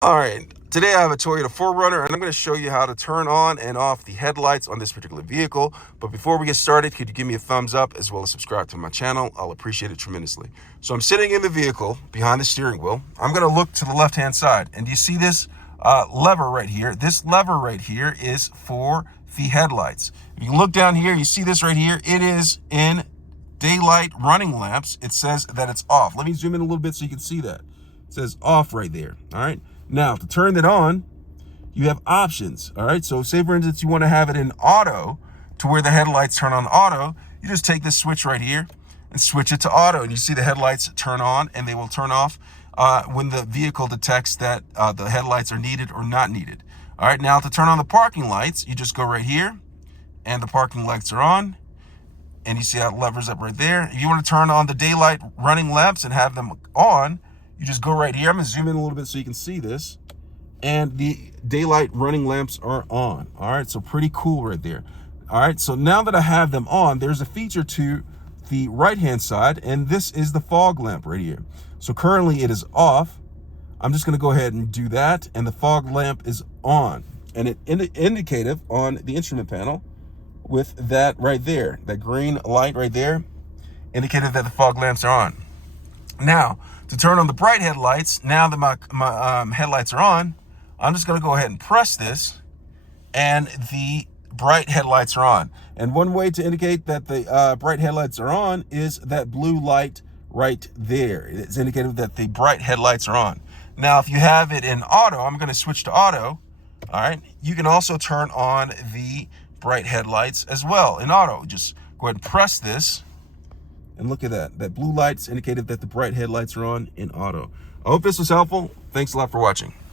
All right, today I have a Toyota 4Runner and I'm going to show you how to turn on and off the headlights on this particular vehicle. But before we get started, could you give me a thumbs up as well as subscribe to my channel? I'll appreciate it tremendously. So I'm sitting in the vehicle behind the steering wheel. I'm going to look to the left-hand side. And do you see this lever right here? This lever right here is for the headlights. If you look down here, you see this right here. It is in daylight running lamps. It says that it's off. Let me zoom in a little bit so you can see that. It says off right there. All right. Now, to turn it on, you have options, all right? So say, for instance, you want to have it in auto to where the headlights turn on auto. You just take this switch right here and switch it to auto, and you see the headlights turn on and they will turn off when the vehicle detects that the headlights are needed or not needed. All right, now to turn on the parking lights, you just go right here and the parking lights are on. And you see how it levers up right there. If you want to turn on the daylight running lamps and have them on, you just go right here. I'm gonna zoom in a little bit so you can see this. And the daylight running lamps are on. All right, so pretty cool right there. All right, so now that I have them on, there's a feature to the right-hand side, and this is the fog lamp right here. So currently it is off. I'm just gonna go ahead and do that, and the fog lamp is on. And it indicative on the instrument panel with that right there, that green light right there, indicated that the fog lamps are on. Now, to turn on the bright headlights, now that my headlights are on, I'm just going to go ahead and press this, and the bright headlights are on. And one way to indicate that the bright headlights are on is that blue light right there. It's indicative that the bright headlights are on. Now, if you have it in auto, I'm going to switch to auto. All right, you can also turn on the bright headlights as well in auto. Just go ahead and press this. And look at that. That blue light's indicated that the bright headlights are on in auto. I hope this was helpful. Thanks a lot for watching.